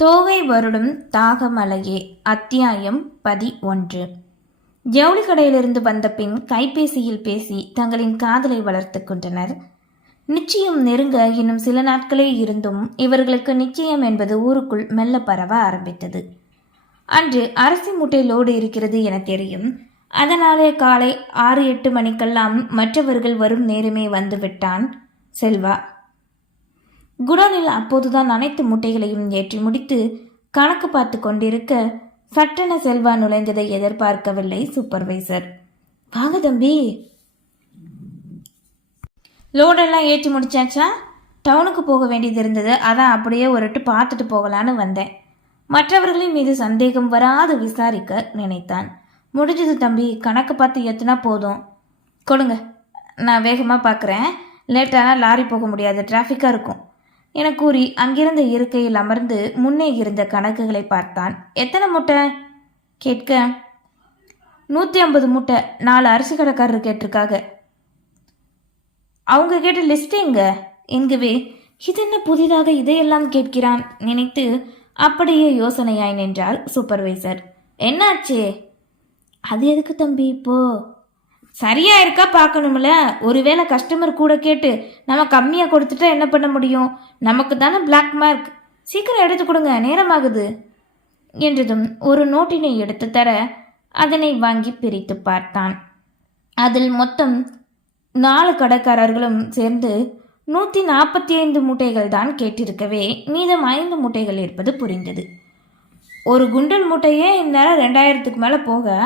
தோகை வருடும் தாகமலையே அத்தியாயம் 11. ஜவுளி கடையிலிருந்து வந்த பின் கைபேசியில் பேசி தங்களின் காதலை வளர்த்து கொண்டனர். நிச்சயம் நெருங்க இன்னும் சில நாட்களே இருந்தும் இவர்களுக்கு நிச்சயம் என்பது ஊருக்குள் மெல்ல பரவ ஆரம்பித்தது. அன்று அரிசி மூட்டை லோடு இருக்கிறது என தெரியும். அதனாலே காலை 6-8 மணிக்கெல்லாம் மற்றவர்கள் வரும் நேரமே வந்துவிட்டான் செல்வா. குடோனில் அப்போதுதான் அனைத்து மூட்டைகளையும் ஏற்றி முடித்து கணக்கு பார்த்து கொண்டிருக்க சட்டென செல்வா நுழைந்ததை எதிர்பார்க்கவில்லை சூப்பர்வைசர். வாங்க தம்பி. லோடெல்லாம் ஏற்றி முடிச்சாச்சா? டவுனுக்கு போக வேண்டியது இருந்தது, அதான் அப்படியே ஒருட்டு பார்த்துட்டு போகலான்னு வந்தேன். மற்றவர்களின் மீது சந்தேகம் வராது விசாரிக்க நினைத்தான். முடிஞ்சது தம்பி, கணக்கு பார்த்து ஏற்றுனா போதும். கொடுங்க, நான் வேகமாக பார்க்குறேன். லேட்டானால் லாரி போக முடியாது, டிராஃபிக்காக இருக்கும் என கூறி அங்கிருந்த இருக்கையில் அமர்ந்து முன்னே இருந்த கணக்குகளை பார்த்தான். எத்தனை மூட்டை கேட்க, 150 மூட்டை. 4 அரிசி கடைக்காரர் கேட்டிருக்காங்க. அவங்க கேட்ட லிஸ்ட் எங்கவே இது என்ன புதிதாக இதையெல்லாம் கேட்கிறான் நினைத்து அப்படியே யோசனையாய் நின்றார் சூப்பர்வைசர். என்னாச்சே? அது எதுக்கு தம்பி இப்போ? சரியா இருக்கா பார்க்கணும்ல. ஒருவேளை கஸ்டமர் கூட கேட்டு நம்ம கம்மியாக கொடுத்துட்டா என்ன பண்ண முடியும்? நமக்கு தானே பிளாக் மார்க். சீக்கிரம் எடுத்து கொடுங்க, நேரமாகுது என்றதும் ஒரு நோட்டினை எடுத்து தர அதனை வாங்கி பிரித்து பார்த்தான். அதில் மொத்தம் 4 கடைக்காரர்களும் சேர்ந்து 145 மூட்டைகள் தான் கேட்டிருக்கவே மீதம் 5 மூட்டைகள் இருப்பது புரிந்தது. ஒரு குண்டல் மூட்டையே இந்நேரம் 2000க்கு மேலே போக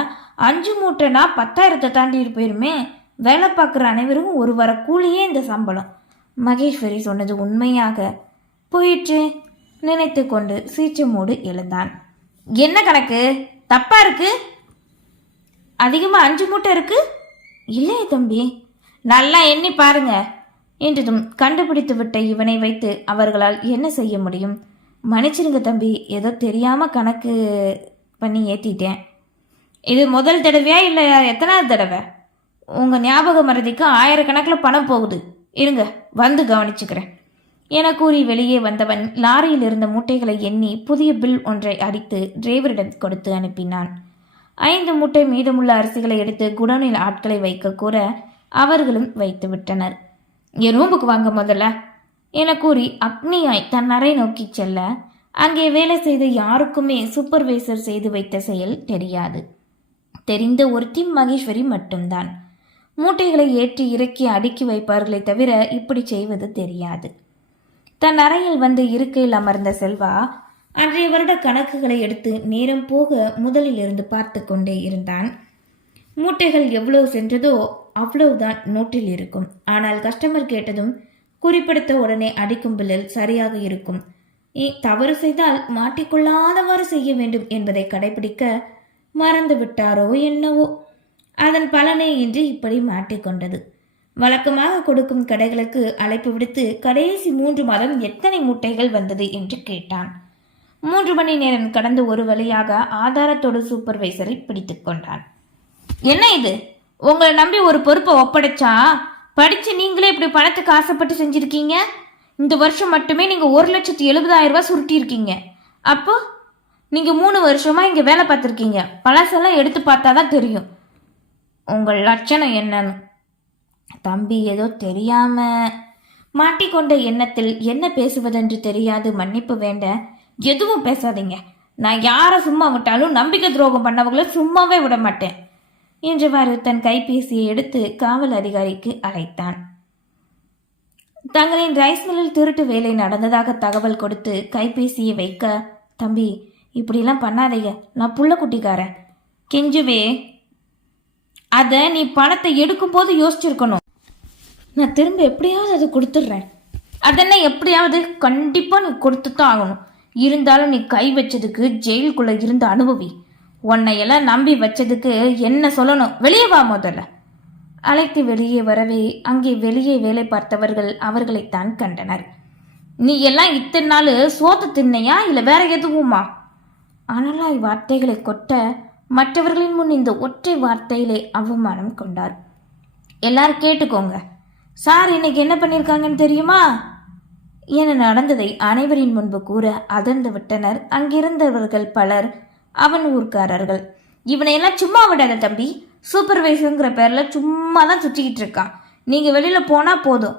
5 மூட்டைனா 10,000 தாண்டி போயிருமே. வேலை பார்க்குற அனைவரும் ஒரு வர கூலியே இந்த சம்பளம். மகேஸ்வரி சொன்னது உண்மையாக போயிற்று நினைத்து கொண்டு சீச்சமோடு எழுந்தான். என்ன கணக்கு தப்பா இருக்கு? அதிகமாக 5 மூட்டை இருக்கு. இல்லையே தம்பி, நல்லா எண்ணி பாருங்க என்றதும் கண்டுபிடித்து விட்ட இவனை வைத்து அவர்களால் என்ன செய்ய முடியும்? மன்னிச்சிருங்க தம்பி, ஏதோ தெரியாமல் கணக்கு பண்ணி ஏற்றிட்டேன். இது முதல் தடவையா இல்லை எத்தனாவது தடவை? உங்கள் ஞாபக மறதிக்கு 1000 கணக்கில் பணம் போகுது, இருங்க வந்து கவனிச்சுக்கிறேன் என கூறி வெளியே வந்தவன் லாரியில் இருந்த மூட்டைகளை எண்ணி புதிய பில் ஒன்றை அடித்து டிரைவரிடம் கொடுத்து அனுப்பினான். 5 மூட்டை மீதமுள்ள அரிசிகளை எடுத்து குடோனில் ஆட்களை வைக்க கூற அவர்களும் வைத்து விட்டனர். என் ரூமுக்கு வாங்க முதல்ல என கூறி அக்னியாய் தன் அறை நோக்கி செல்ல அங்கே வேலை செய்த யாருக்குமே சூப்பர்வைசர் செய்து வைத்த செயல் தெரியாது. தெரிந்த ஒருத்தி மகேஸ்வரி மட்டும்தான். மூட்டைகளை ஏற்றி இறக்கி அடுக்கி வைப்பார்களே தவிர இப்படி செய்வது தெரியாது. தன் அறையில் வந்து இருக்கையில் அமர்ந்த செல்வா அன்றைய வருட கணக்குகளை எடுத்து நேரம் போக முதலில் இருந்து பார்த்து கொண்டே இருந்தான். மூட்டைகள் எவ்வளவு சென்றதோ அவ்வளவுதான் நோட்டில் இருக்கும். ஆனால் கஸ்டமர் கேட்டதும் குறிப்பிடுத்த உடனே அடிக்கும் பில்லில் சரியாக இருக்கும். தவறு செய்தால் மாட்டிக்கொள்ளாதவாறு செய்ய வேண்டும் என்பதை கடைபிடிக்க மறந்து விட்டாரோ என்னவோ. அதன் பலனே இன்றி இப்படி மாட்டிக்கொண்டது. வழக்கமாக கொடுக்கும் கடைகளுக்கு அழைப்பு விடுத்து கடைசி 3 மாதம் எத்தனை மூட்டைகள் வந்தது என்று கேட்டான். 3 மணி நேரம் கடந்து ஒரு வழியாக ஆதாரத்தோடு சூப்பர்வைசரை பிடித்து கொண்டான். என்ன இது? உங்களை நம்பி ஒரு பொறுப்பை ஒப்படைச்சா படித்து நீங்களே இப்படி பணத்துக்கு ஆசைப்பட்டு செஞ்சுருக்கீங்க. இந்த வருஷம் மட்டுமே நீங்கள் 1,70,000 ரூபாய் சுருட்டியிருக்கீங்க. அப்போ நீங்கள் 3 வருஷமாக இங்கே வேலை பார்த்துருக்கீங்க. பழசெல்லாம் எடுத்து பார்த்தா தான் தெரியும் உங்கள் லட்சணம் என்னன்னு. தம்பி ஏதோ தெரியாமல் மாட்டிக்கொண்ட எண்ணத்தில் என்ன பேசுவதென்று தெரியாது. மன்னிப்பு வேண்ட. எதுவும் பேசாதீங்க. நான் யாரை சும்மா விட்டாலும் நம்பிக்கை துரோகம் பண்ணவங்களை சும்மாவே விட மாட்டேன் என்றவாறு தன் கைபேசியை எடுத்து காவல் அதிகாரிக்கு அழைத்தான். தங்களின் ரைஸ் மில்லில் திருட்டு வேலை நடந்ததாக தகவல் கொடுத்து கைபேசியை வைக்க, தம்பி இப்படிலாம் பண்ணாதீங்க, நான் புள்ள குட்டிக்காரன் கெஞ்சுவே. அதை நீ பணத்தை எடுக்கும் போது யோசிச்சிருக்கணும். நான் திரும்ப எப்படியாவது அதை கொடுத்துட்றேன். அதென்ன எப்படியாவது? கண்டிப்பாக நீ கொடுத்துத்தான் ஆகணும். இருந்தாலும் நீ கை வச்சதுக்கு ஜெயிலுக்குள்ளே இருந்து அனுபவி. உன்னையெல்லாம் நம்பி வச்சதுக்கு என்ன சொல்லணும்? வெளியே வா முதல்ல. அழைத்து வெளியே வரவே அங்கே வெளியே வேலை பார்த்தவர்கள் அவர்களைத்தான் கண்டனர். நீ எல்லாம் இத்தனை நாள் சோத்து தின்னையா இல்லை வேற எதுவுமா? ஆனால் வார்த்தைகளை கொட்ட மற்றவர்களின் முன் இந்த ஒற்றை வார்த்தையிலே அவமானம் கொண்டார். எல்லாரும் கேட்டுக்கோங்க, சார் இன்னைக்கு என்ன பண்ணியிருக்காங்கன்னு தெரியுமா என நடந்ததை அனைவரின் முன்பு கூற அதிர்ந்து விட்டனர் அங்கிருந்தவர்கள் பலர். அவன் ஊர்க்காரர்கள், இவனையெல்லாம் சும்மா விடாத தம்பி, சூப்பர்வைசருங்கிற பேர்ல சும்மா தான் சுற்றிக்கிட்டு இருக்கான். நீங்க வெளியில போனா போதும்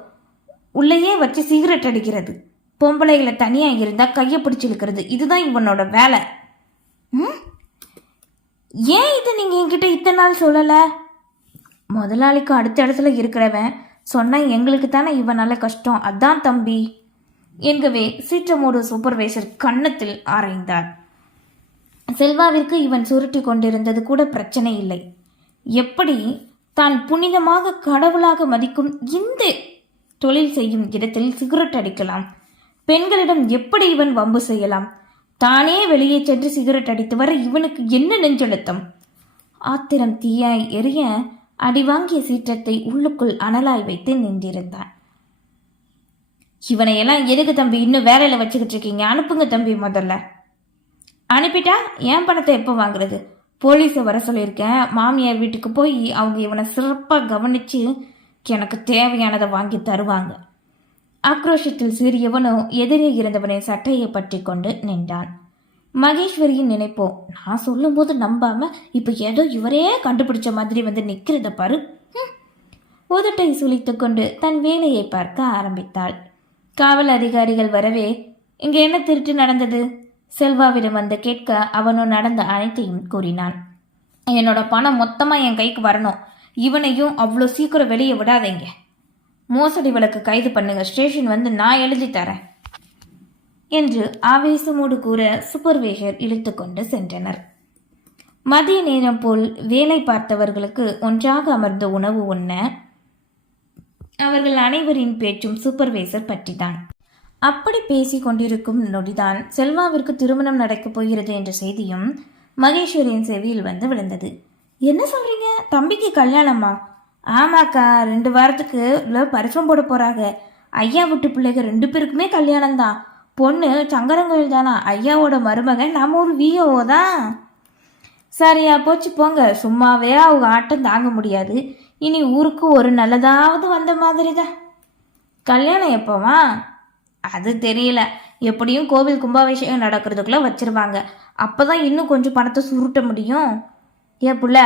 உள்ளேயே வச்சு சிகரெட் அடிக்கிறது, பொம்பளைகளை தனியா இருந்தா கையை பிடிச்சி இழுக்கிறது, இதுதான் இவனோட வேலை. ஏன் இது நீங்க என்கிட்ட இத்தனை நாள் சொல்லல? முதலாளிக்கு அடுத்த இடத்துல இருக்கிறவன் சொன்னா எங்களுக்கு தானே இவனால கஷ்டம், அதான் தம்பி என்கவே சீற்றமோடு சூப்பர்வைசர் கன்னத்தில் ஆராய்ந்தார். செல்வாவிற்கு இவன் சுருட்டி கொண்டிருந்தது கூட பிரச்சனை இல்லை. எப்படி தான் புனிதமாக கடவுளாக மதிக்கும் இந்த தொழில் செய்யும் இடத்தில் சிகரெட் அடிக்கலாம்? பெண்களிடம் எப்படி இவன் வம்பு செய்யலாம்? தானே வெளியே சென்று சிகரெட் அடித்து வர இவனுக்கு என்ன நெஞ்செழுத்தம்? ஆத்திரம் தீயாய் எரிய அடிவாங்கிய சீற்றத்தை உள்ளுக்குள் அனலாய் வைத்து நின்றிருந்தான். இவனையெல்லாம் எதுக்கு தம்பி இன்னும் வேலையில வச்சுக்கிட்டு இருக்கீங்க? அனுப்புங்க தம்பி. முதல்ல அனுப்பிட்டா என் பணத்தை எப்போ வாங்குறது? போலீஸை வர சொல்லியிருக்கேன். மாமியார் வீட்டுக்கு போய் அவங்க இவனை சிறப்பாக கவனிச்சு எனக்கு தேவையானதை வாங்கி தருவாங்க. ஆக்ரோஷத்தில் சீறியவனோ எதிரே இருந்தவனை சட்டையை பற்றி கொண்டு நின்றான். மகேஸ்வரியின் நினைப்போ, நான் சொல்லும் போது நம்பாம இப்ப ஏதோ இவரே கண்டுபிடிச்ச மாதிரி வந்து நிக்கிறத பாரு. உதட்டை சுளித்து கொண்டு தன் வேலையை பார்க்க ஆரம்பித்தாள். காவல் அதிகாரிகள் வரவே, இங்க என்ன திருட்டு நடந்தது? செல்வாவிடம் வந்து கேட்க அவனோ நடந்த அனைத்தையும் கூறினான். என்னோட பணம் மொத்தமா என் கைக்கு வரணும். இவனையும் அவ்வளோ சீக்கிரம் வெளியே விடாதீங்க. மோசடி வழக்கு கைது பண்ணுங்க. ஸ்டேஷன் வந்து நான் எழுதி தரேன் என்று ஆவேசமோடு கூற சூப்பர்வைசர் இழுத்து கொண்டு சென்றனர். மதிய நேரம் போல் வேலை பார்த்தவர்களுக்கு ஒன்றாக அமர்ந்த உணவு உண்ண அவர்கள் அனைவரின் பேச்சும் சூப்பர்வைசர் பற்றிதான். அப்படி பேசிக் கொண்டிருக்கும் நொடிதான் செல்வாவிற்கு திருமணம் நடக்கப் போகிறது என்ற செய்தியும் மகேஸ்வரியின் செவியில் வந்து விழுந்தது. என்ன சொல்றீங்க? தம்பிக்கு கல்யாணமா? ஆமாக்கா, 2 வாரத்துக்கு பரிசம் போட போறாங்க. ஐயா விட்டு பிள்ளைங்க 2 பேருக்குமே கல்யாணம் தான். பொண்ணு சங்கரங்கோயில் தானா, ஐயாவோட மருமகன் நம்ம ஊர் விஓ தான். சரியா போச்சு போங்க, சும்மாவே அவங்க ஆட்டம் தாங்க முடியாது. இனி ஊருக்கு ஒரு நல்லதாவது வந்த மாதிரி தான். கல்யாணம் எப்போவா? அது தெரியல. எப்படியும் கோவில் கும்பாபிஷேகம் நடக்கிறதுக்குள்ள வச்சிருவாங்க. அப்பதான் இன்னும் கொஞ்சம் பணத்தை சுருட்ட முடியும். ஏ புள்ள,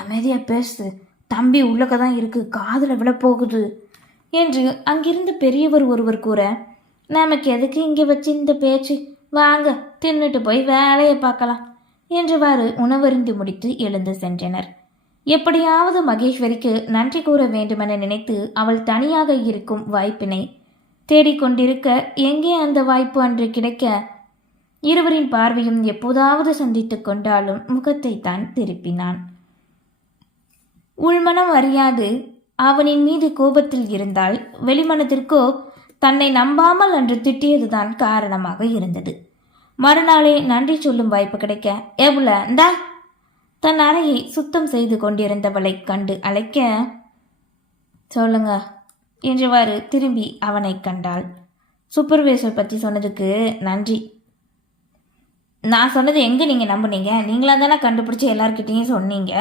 அமைதியா பேசு, தம்பி உள்ளக்க தான் இருக்கு, காதுல விழ போகுது என்று அங்கிருந்து பெரியவர் ஒருவர் கூற, நமக்கு எதுக்கு இங்கே வச்சு இந்த பேச்சு, வாங்க தின்னுட்டு போய் வேலையை பார்க்கலாம் என்றவாறு உணவருந்தி முடித்து எழுந்து சென்றனர். எப்படியாவது மகேஸ்வரிக்கு நன்றி கூற வேண்டுமென நினைத்து அவள் தனியாக இருக்கும் வாய்ப்பினை தேடிக்கொண்டிருக்க, எங்கே அந்த வாய்ப்பு அன்று கிடைக்க இருவரின் பார்வையும் எப்போதாவது சந்தித்து கொண்டாலும் முகத்தை தான் திருப்பினான். உள்மனம் அறியாது அவனின் மீது கோபத்தில் இருந்தால் வெளிமனத்திற்கோ தன்னை நம்பாமல் அன்று திட்டியதுதான் காரணமாக இருந்தது. மறுநாளே நன்றி சொல்லும் வாய்ப்பு கிடைக்க, எவ்வளோ இந்தா தன் அறையை சுத்தம் செய்து கொண்டிருந்தவளை கண்டு அழைக்க, சொல்லுங்க என்றவாறு திரும்பி அவனை கண்டாள். சூப்பர்வைசர் பற்றி சொன்னதுக்கு நன்றி. நான் சொன்னது எங்கே நீங்கள் நம்புனீங்க? நீங்களா தானே கண்டுபிடிச்சி எல்லார்கிட்டையும் சொன்னீங்க.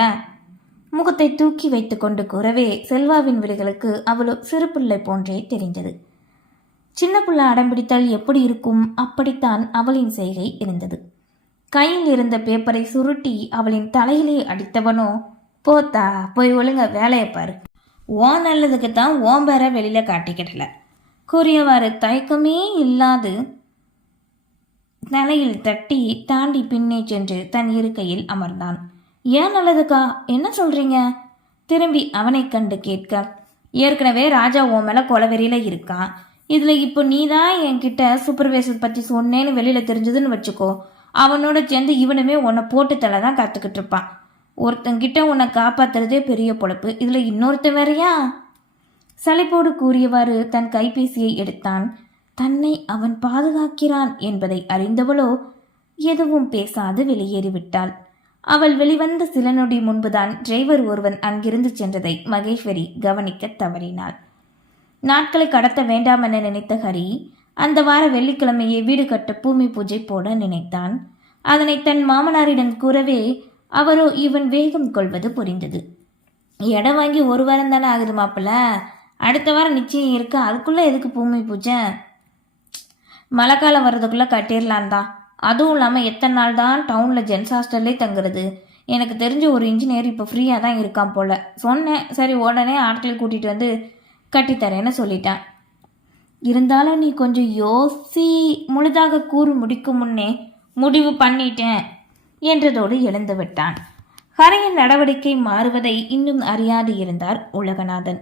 முகத்தை தூக்கி வைத்து கொண்டு கூறவே செல்வாவின் விழிகளுக்கு அவளோ சிறு பிள்ளை போன்றே தெரிந்தது. சின்ன பிள்ளை அடம்பிடித்தால் எப்படி இருக்கும், அப்படித்தான் அவளின் செய்கை இருந்தது. கையில் இருந்த பேப்பரை சுருட்டி அவளின் தலையிலே அடித்தவனோ, போத்தா போய் ஒழுங்க வேலையை பாரு, ஓ நல்லதுக்கு தான் ஓம் பேர வெளியில காட்டிக்கிடல கூறியவாறு தயக்கமே இல்லாது தலையில் தட்டி தாண்டி பின்னே சென்று தன் இருக்கையில் அமர்ந்தான். ஏன் நல்லதுக்கா, என்ன சொல்றீங்க? திரும்பி அவனை கண்டு கேட்க, ஏற்கனவே ராஜா ஓ மேல கொலவெறியில இருக்கான். இதுல இப்போ நீ தான் என்கிட்ட சூப்பர்வைசர் பத்தி சொன்னேன்னு வெளியில தெரிஞ்சதுன்னு வச்சுக்கோ, அவனோட சேர்ந்து இவனுமே உன்னை போட்டு தலை தான் காத்துக்கிட்டு இருப்பான். ஒருத்தங்கிட்ட உன்னை காப்பாத்துறதே பெரிய பொழப்பு, இதுல இன்னொருத்த வேறையா? சலிப்போடு கூறியவாறு தன் கைபேசியை எடுத்தான். தன்னை அவன் பாதுகாக்கிறான் என்பதை அறிந்தவளோ எதுவும் பேசாது வெளியேறிவிட்டாள். அவள் வெளிவந்த சில நொடி முன்புதான் டிரைவர் ஒருவன் அங்கிருந்து சென்றதை மகேஸ்வரி கவனிக்க தவறினாள். நாட்களை கடத்த வேண்டாம் என நினைத்த ஹரி அந்த வார வெள்ளிக்கிழமையை வீடு கட்ட பூமி பூஜை போட நினைத்தான். அதனை தன் மாமனாரிடம் கூறவே அவரோ இவன் வேகம் கொள்வது புரிந்தது. இடம் வாங்கி 1 வாரம் தானே ஆகுது மாப்பிள்ள, அடுத்த வாரம் நிச்சயம் இருக்கு, அதுக்குள்ள எதுக்கு பூமி பூஜை? மழை காலம் வர்றதுக்குள்ளே கட்டிடலான் தான். அதுவும் இல்லாமல் எத்தனை நாள் தான் டவுனில் ஜென்ஸ் ஹாஸ்டல்லே தங்குறது? எனக்கு தெரிஞ்ச ஒரு இன்ஜினியர் இப்போ ஃப்ரீயாக தான் இருக்கான் போல். சொன்னேன், சரி உடனே ஆட்கள் கூட்டிகிட்டு வந்து கட்டித்தரேன்னு சொல்லிட்டேன். இருந்தாலும் நீ கொஞ்சம் யோசி, முழுதாக கூறு முடிக்கும் முன்னே முடிவு பண்ணிட்டேன் என்றதோடு எழுந்து விட்டான். ஹரியின் நடவடிக்கை மாறுவதை இன்னும் அறியாது இருந்தார் உலகநாதன்.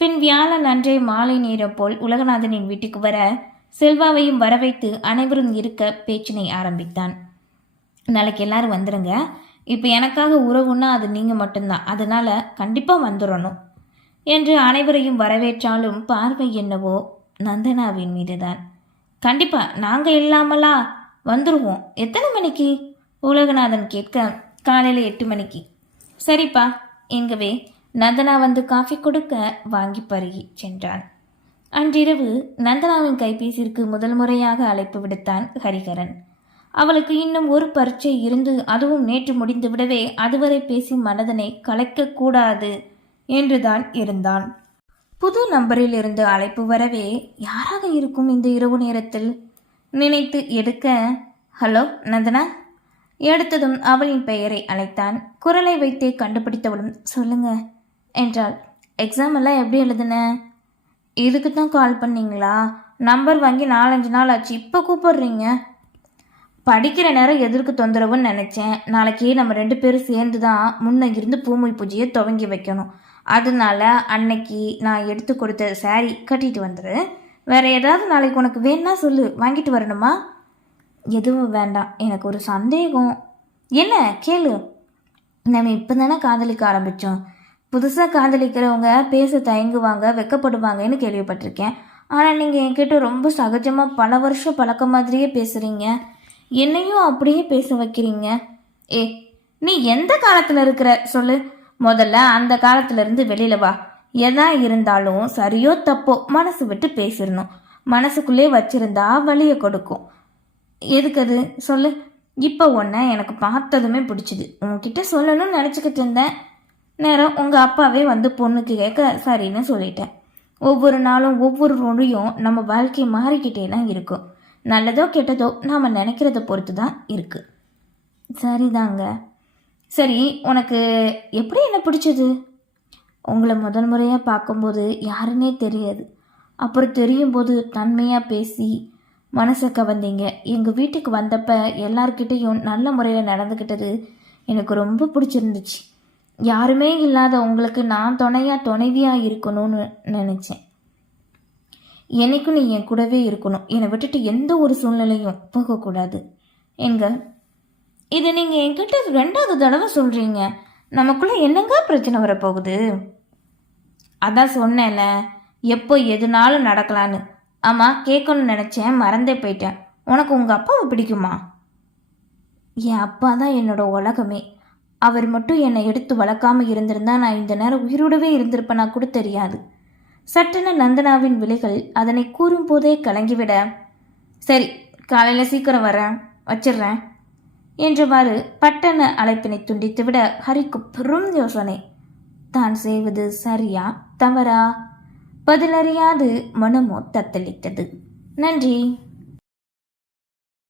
பின் வியாழன் அன்றே மாலை நேரம் போல் உலகநாதனின் வீட்டுக்கு வர செல்வாவையும் வரவைத்து அனைவரும் இருக்க பேச்சினை ஆரம்பித்தான். நாளைக்கு எல்லாரும் வந்துடுங்க. இப்போ எனக்காக உறவுன்னா அது நீங்கள் மட்டும்தான், அதனால கண்டிப்பாக வந்துடணும் என்று அனைவரையும் வரவேற்றாலும் பார்வை என்னவோ நந்தனாவின் மீதுதான். கண்டிப்பாக நாங்கள் இல்லாமலா? வந்துடுவோம். எத்தனை மணிக்கு? உலகநாதன் கேட்க, காலையில் 8 மணிக்கு. சரிப்பா எங்கவே நந்தனா வந்து காஃபி கொடுக்க வாங்கி பருகி சென்றான். அன்றிரவு நந்தனாவின் கைபேசிற்கு முதல் முறையாக அழைப்பு விடுத்தான் ஹரிஹரன். அவளுக்கு இன்னும் ஒரு பரீட்சை இருந்து அதுவும் நேற்று முடிந்து விடவே அதுவரை பேசி மனதனை கலைக்கக்கூடாது என்றுதான் இருந்தான். புது நம்பரில் இருந்து அழைப்பு வரவே யாராக இருக்கும் இந்த இரவு நேரத்தில் நினைத்து எடுக்க, ஹலோ நந்தனா. எடுத்ததும் அவளின் பெயரை அழைத்தான். குரலை வைத்தே கண்டுபிடித்தவளும் சொல்லுங்க என்றாள். எக்ஸாம் எல்லாம் எப்படி எழுதுன? இதுக்கு தான் கால் பண்ணீங்களா? நம்பர் வாங்கி 4-5 நாள் ஆச்சு, இப்போ கூப்பிடுறீங்க. படிக்கிற நேரம் எதற்கு தொந்தரவுன்னு நினச்சேன். நாளைக்கு நம்ம 2 பேரும் சேர்ந்து தான் முன்ன இருந்து பூமொழி பூஜையை துவங்கி வைக்கணும். அதனால அன்னைக்கு நான் எடுத்து கொடுத்த சாரி கட்டிட்டு வந்துடு. வேற ஏதாவது நாளைக்கு உனக்கு வேணா சொல்லு, வாங்கிட்டு வரணுமா? எதுவும் வேண்டாம், எனக்கு ஒரு சந்தேகம். என்ன கேளு. நம்ம இப்போ தானே காதலிக்க ஆரம்பித்தோம். புதுசாக காதலிக்கிறவங்க பேச தயங்குவாங்க, வெக்கப்படுவாங்கன்னு கேள்விப்பட்டிருக்கேன். ஆனால் நீங்கள் என்கிட்ட ரொம்ப சகஜமாக பல வருஷம் பழக்க மாதிரியே பேசுகிறீங்க. என்னையும் அப்படியே பேச வைக்கிறீங்க. நீ எந்த காலத்தில் இருக்கிற சொல்லு. முதல்ல அந்த காலத்திலேருந்து வெளியில் வா. எதா இருந்தாலும் சரியோ தப்போ மனசு விட்டு பேசிடணும். மனசுக்குள்ளே வச்சிருந்தா வலியை கொடுக்கும். எதுக்கு அது சொல்லு. இப்போ ஒன்று எனக்கு பார்த்ததுமே பிடிச்சிது. உங்ககிட்ட சொல்லணும்னு நினச்சிக்கிட்டு இருந்தேன். நேரம் உங்கள் அப்பாவே வந்து பொண்ணுக்கு கேட்க சரின்னு சொல்லிட்டேன். ஒவ்வொரு நாளும் ஒவ்வொரு நொடியும் நம்ம வாழ்க்கை மாறிக்கிட்டே தான் இருக்கும். நல்லதோ கெட்டதோ நாம் நினைக்கிறத பொறுத்து தான் இருக்குது. சரிதாங்க. சரி, உனக்கு எப்படி என்ன பிடிச்சது? உங்களை முதல் முறையாக பார்க்கும்போது யாருன்னே தெரியாது. அப்புறம் தெரியும் போது தன்மையாக பேசி மனசை கவர்ந்தீங்க. எங்கள் வீட்டுக்கு வந்தப்போ எல்லார்கிட்டையும் நல்ல முறையில் நடந்துக்கிட்டது எனக்கு ரொம்ப பிடிச்சிருந்துச்சு. யாருமே இல்லாத உங்களுக்கு நான் துணைவியாக இருக்கணும்னு நினச்சேன். என்னைக்கும் நீ என் கூடவே இருக்கணும். என்னை விட்டுட்டு எந்த ஒரு சூழ்நிலையும் போகக்கூடாது எங்க. இது நீங்கள் என்கிட்ட 2வது தடவை சொல்கிறீங்க. நமக்குள்ளே என்னங்க பிரச்சனை வரப்போகுது? அதான் சொன்னேன்ல, எப்போ எதுனாலும் நடக்கலான்னு. ஆமாம், கேட்கணும்னு நினச்சேன், மறந்தே போயிட்டேன். உனக்கு உங்கள் அப்பாவை பிடிக்குமா? என் அப்பா தான் என்னோட உலகமே. அவர் மட்டும் என்னை எடுத்து வளர்க்காமல் இருந்திருந்தா நான் இந்த நேரம் உயிரோடவே இருந்திருப்பேனா கூட தெரியாது. சட்டென நந்தனாவின் விலைகள் அதனை கூறும் போதே கலங்கிவிட, சரி காலையில் சீக்கிரம் வரேன், வச்சிடுறேன் என்றவாறு பட்டன அழைப்பினை துண்டித்துவிட ஹரிக்கு பெரும் யோசனை. தான் செய்வது சரியா தவறா? பதிலறியாது மனமோ தத்தளித்தது. நன்றி.